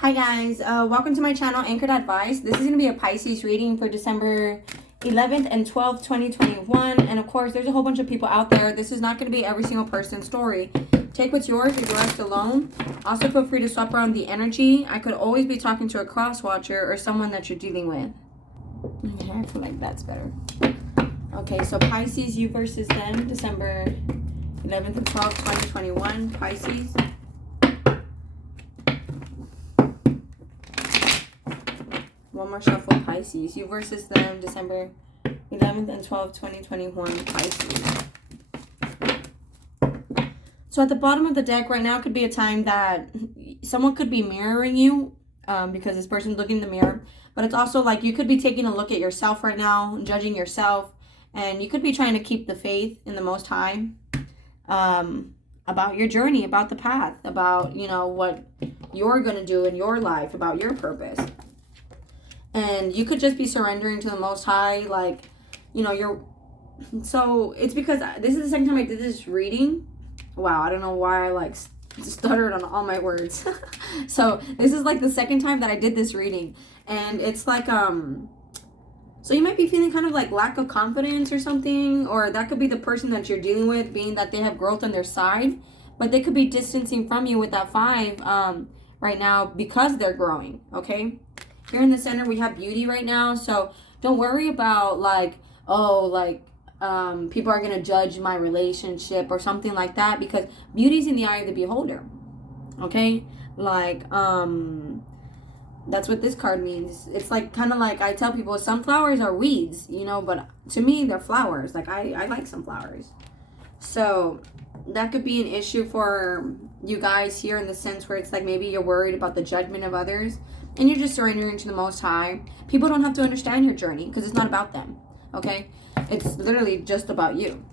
Hi guys, welcome to my channel, Anchored Advice. This is going to be a Pisces reading for December 11th and 12th, 2021. And of course, there's a whole bunch of people out there. This is not going to be every single person's story. Take what's yours if you're left alone. Also, feel free to swap around the energy. I could always be talking to a cross watcher or someone that you're dealing with. Okay, I feel like that's better. Okay, so Pisces, you versus them, December 11th and 12th, 2021. Pisces. One more shuffle, Pisces. You versus them, December 11th and 12th, 2021, Pisces. So at the bottom of the deck right now could be a time that someone could be mirroring you because this person's looking in the mirror. But it's also like you could be taking a look at yourself right now, judging yourself. And you could be trying to keep the faith in the Most High about your journey, about the path, about, you know, what you're going to do in your life, about your purpose. And you could just be surrendering to the Most High, like, you know, so it's because this is the second time I did this reading. Wow, I don't know why I, like, stuttered on all my words. So this is, like, the second time that I did this reading. And it's, like, so you might be feeling kind of, like, lack of confidence or something. Or that could be the person that you're dealing with, being that they have growth on their side. But they could be distancing from you with that 5 right now because they're growing, okay? Here in the center, we have beauty right now. So don't worry about like, oh, like people are going to judge my relationship or something like that, because beauty's in the eye of the beholder. Okay. Like, that's what this card means. It's like, kind of like I tell people, sunflowers are weeds, you know, but to me, they're flowers. Like I like sunflowers. So that could be an issue for you guys here in the sense where it's like maybe you're worried about the judgment of others. And you're just surrendering to the Most High. People don't have to understand your journey because it's not about them, okay? It's literally just about you.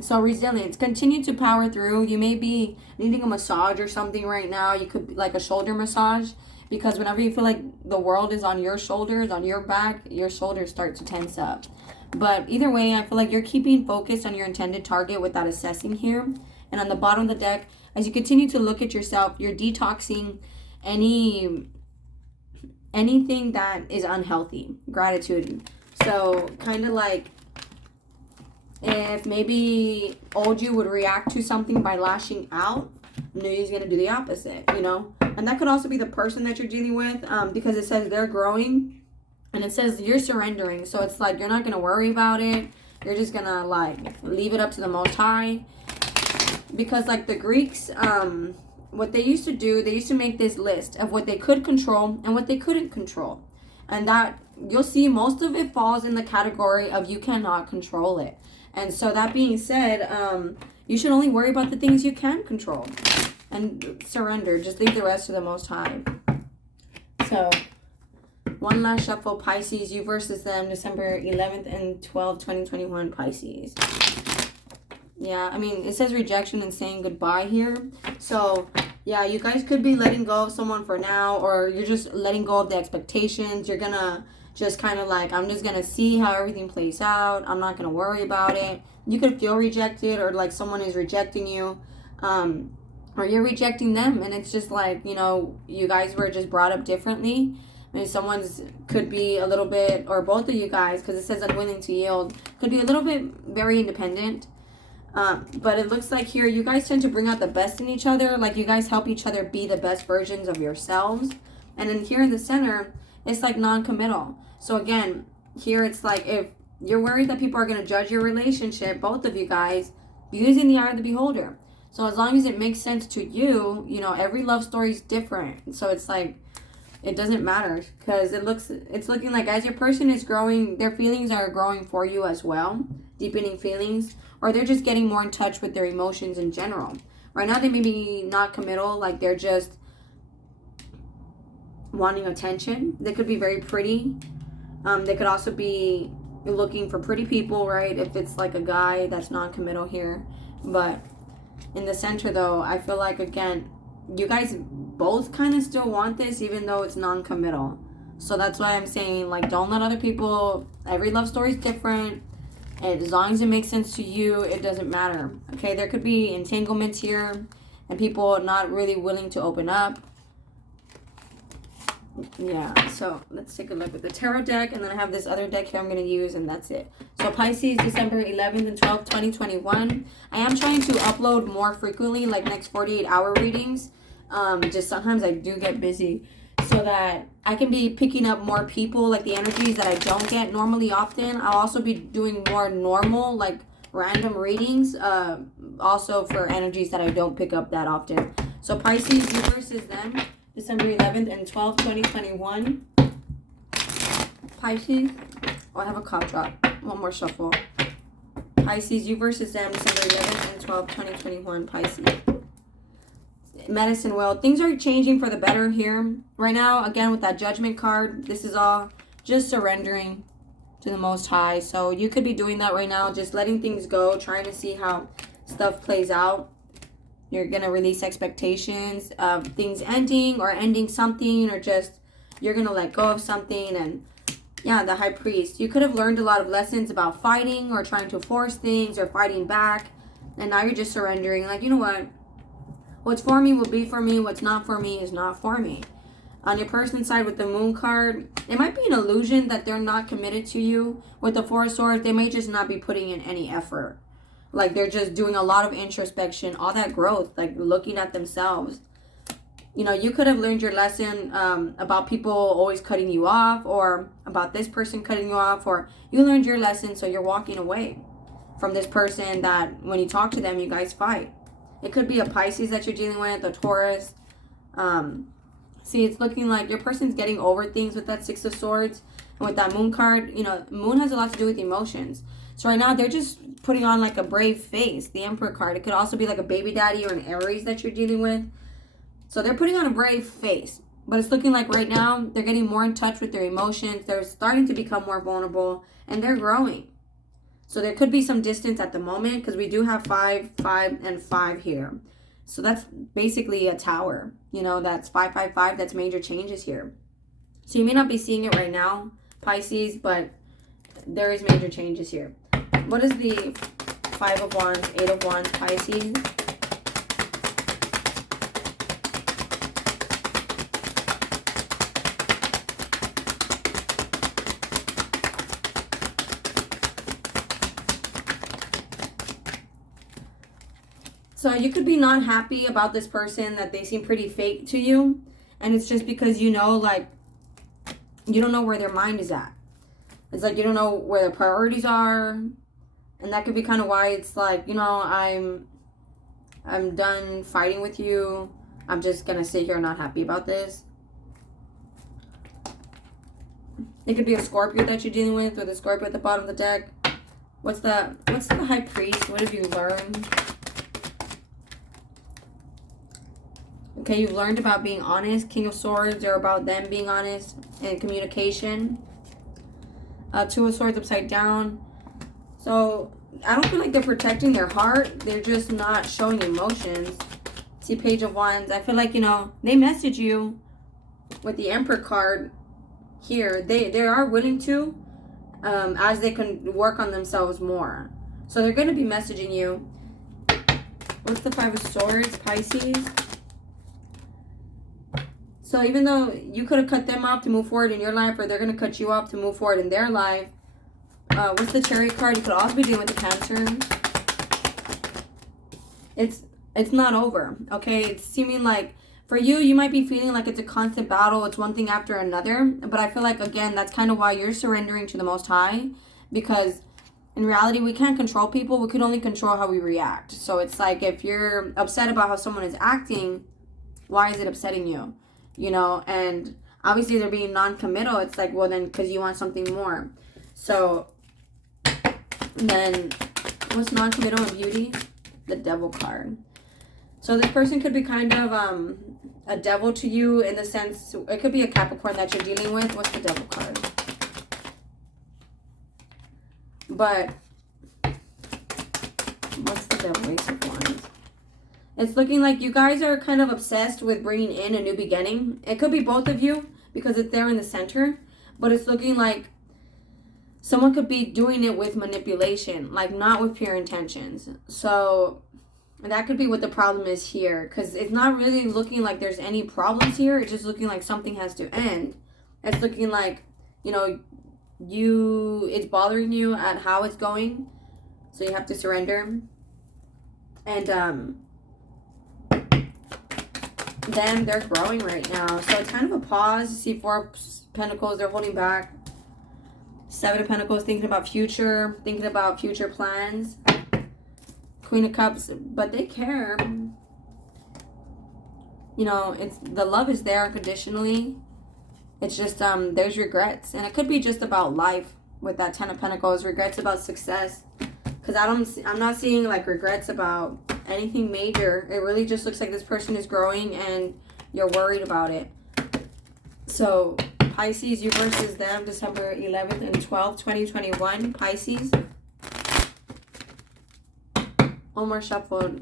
So resilience. Continue to power through. You may be needing a massage or something right now. You could be like a shoulder massage, because whenever you feel like the world is on your shoulders, on your back, your shoulders start to tense up. But either way, I feel like you're keeping focused on your intended target without assessing here. And on the bottom of the deck, as you continue to look at yourself, you're detoxing anything that is unhealthy. Gratitude. So kind of like if maybe old you would react to something by lashing out, new you's going to do the opposite, you know. And that could also be the person that you're dealing with, because it says they're growing and it says you're surrendering. So it's like you're not going to worry about it. You're just going to like leave it up to the Most High. Because like the Greeks, what they used to do, they used to make this list of what they could control and what they couldn't control. And that, you'll see most of it falls in the category of you cannot control it. And so that being said, you should only worry about the things you can control. And surrender. Just leave the rest to the Most High. So, one last shuffle, Pisces. You versus them, December 11th and 12th, 2021, Pisces. Yeah, I mean, it says rejection and saying goodbye here. So, yeah, you guys could be letting go of someone for now, or you're just letting go of the expectations. You're going to just kind of like, I'm just going to see how everything plays out. I'm not going to worry about it. You could feel rejected, or like someone is rejecting you, or you're rejecting them. And it's just like, you know, you guys were just brought up differently. I mean, someone's could be a little bit, or both of you guys, because it says unwilling to yield, could be a little bit very independent. But it looks like here you guys tend to bring out the best in each other. Like you guys help each other be the best versions of yourselves. And then here in the center, it's like non-committal. So again, here it's like if you're worried that people are going to judge your relationship, both of you guys, beauty's in the eye of the beholder. So as long as it makes sense to you, you know, every love story is different. So it's like, it doesn't matter, because it's looking like as your person is growing, their feelings are growing for you as well, deepening feelings, or they're just getting more in touch with their emotions in general. Right now they may be not committal, like they're just wanting attention. They could be very pretty. They could also be looking for pretty people, right? If it's like a guy that's non-committal here. But in the center though, I feel like again, you guys both kind of still want this, even though it's non-committal. So that's why I'm saying, like, don't let other people, every love story is different. And as long as it makes sense to you, it doesn't matter. Okay, there could be entanglements here and people not really willing to open up. Yeah, so let's take a look at the tarot deck, and then I have this other deck here I'm going to use, and that's it. So Pisces, December 11th and 12th, 2021. I am trying to upload more frequently, like next 48-hour readings. Just sometimes I do get busy, so that I can be picking up more people, like the energies that I don't get normally often. I'll also be doing more normal, like random readings, also for energies that I don't pick up that often. So Pisces, you versus them. December 11th and 12th, 2021. Pisces. Oh, I have a card drop. One more shuffle. Pisces, you versus them. December 11th and 12th, 2021. Pisces. Medicine wheel. Things are changing for the better here. Right now, again, with that judgment card, this is all just surrendering to the Most High. So you could be doing that right now. Just letting things go. Trying to see how stuff plays out. You're going to release expectations of things ending or ending something, or just you're going to let go of something. And yeah, the High Priest. You could have learned a lot of lessons about fighting or trying to force things or fighting back. And now you're just surrendering. Like, you know what? What's for me will be for me. What's not for me is not for me. On your person's side with the Moon card, it might be an illusion that they're not committed to you. With the Four of Swords, they may just not be putting in any effort. Like, they're just doing a lot of introspection, all that growth, like looking at themselves. You know, you could have learned your lesson about people always cutting you off, or about this person cutting you off, or you learned your lesson, so you're walking away from this person that when you talk to them, you guys fight. It could be a Pisces that you're dealing with, a Taurus. See, it's looking like your person's getting over things with that Six of Swords. And with that Moon card, you know, Moon has a lot to do with emotions. So right now, they're just putting on like a brave face. The Emperor card. It could also be like a baby daddy or an Aries that you're dealing with. So they're putting on a brave face. But it's looking like right now, they're getting more in touch with their emotions. They're starting to become more vulnerable. And they're growing. So there could be some distance at the moment, because we do have 5, 5, and 5 here. So that's basically a tower. You know, that's 5, 5, 5. That's major changes here. So you may not be seeing it right now, Pisces, but there is major changes here. What is the 5 of Wands, 8 of Wands, Pisces? So you could be not happy about this person, that they seem pretty fake to you. And it's just because, you know, like, you don't know where their mind is at. It's like you don't know where their priorities are. And that could be kind of why it's like, you know, I'm done fighting with you. I'm just going to sit here not happy about this. It could be a Scorpio that you're dealing with, or the Scorpio at the bottom of the deck. What's the High Priest? What have you learned? Okay, you've learned about being honest. King of Swords are about them being honest and communication. 2 of Swords upside down. So I don't feel like they're protecting their heart. They're just not showing emotions. See, Page of Wands. I feel like, you know, they message you with the Emperor card here. They are willing to, as they can work on themselves more. So they're going to be messaging you. What's the 5 of Swords, Pisces? So even though you could have cut them off to move forward in your life, or they're going to cut you off to move forward in their life. What's the Chariot card? You could also be dealing with the Cancer. It's not over, okay? It's seeming like, for you, you might be feeling like it's a constant battle. It's one thing after another. But I feel like, again, that's kind of why you're surrendering to the Most High. Because in reality, we can't control people. We can only control how we react. So it's like, if you're upset about how someone is acting, why is it upsetting you? You know, and obviously they're being non-committal. It's like, well, then, because you want something more. So then, what's non-committal and beauty? The Devil card. So this person could be kind of a devil to you, in the sense, it could be a Capricorn that you're dealing with. What's the Devil card? But what's the Devil? Ace of Wands. It's looking like you guys are kind of obsessed with bringing in a new beginning. It could be both of you, because it's there in the center. But it's looking like someone could be doing it with manipulation, like not with pure intentions. So And that could be what the problem is here. Because it's not really looking like there's any problems here. It's just looking like something has to end. It's looking like, you know, it's bothering you at how it's going. So you have to surrender. And then they're growing right now. So it's kind of a pause. See, 4 of Pentacles, they're holding back. 7 of Pentacles, thinking about future plans. Queen of Cups, but they care. You know, it's the love is there unconditionally. It's just there's regrets, and it could be just about life with that 10 of Pentacles. Regrets about success, because I'm not seeing like regrets about anything major. It really just looks like this person is growing, and you're worried about it. So Pisces, you versus them, December 11th and 12th, 2021. Pisces. One more shuffle.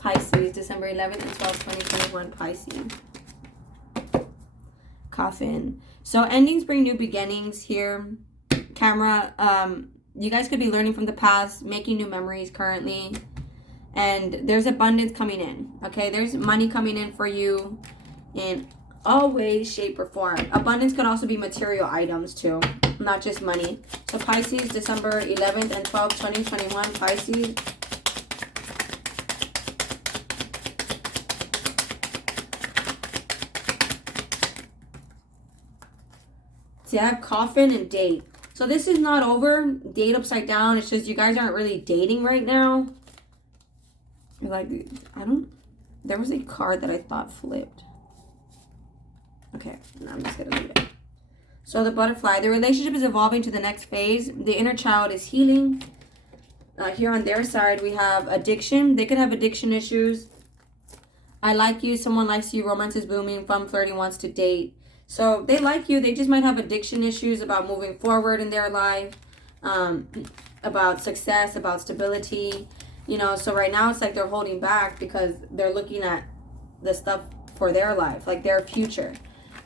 Pisces, December 11th and 12th, 2021. Pisces. Coffin. So endings bring new beginnings here. Camera, you guys could be learning from the past, making new memories currently. And there's abundance coming in. Okay, there's money coming in for you in all ways, shape, or form. Abundance could also be material items too, not just money. So Pisces, December 11th and 12th, 2021. Pisces. See, I have coffin and date. So this is not over. Date upside down. It's just you guys aren't really dating right now. You're like, there was a card that I thought flipped. Okay, no, I'm just going to leave it. So the butterfly. The relationship is evolving to the next phase. The inner child is healing. Here on their side, we have addiction. They could have addiction issues. I like you. Someone likes you. Romance is booming. Fun, flirty, wants to date. So they like you. They just might have addiction issues about moving forward in their life, about success, about stability. You know, so right now it's like they're holding back because they're looking at the stuff for their life, like their future.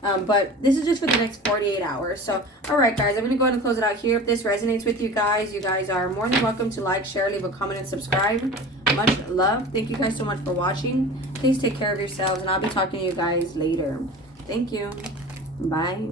But this is just for the next 48 hours. So, all right, guys, I'm going to go ahead and close it out here. If this resonates with you guys are more than welcome to like, share, leave a comment, and subscribe. Much love. Thank you guys so much for watching. Please take care of yourselves, and I'll be talking to you guys later. Thank you. Bye.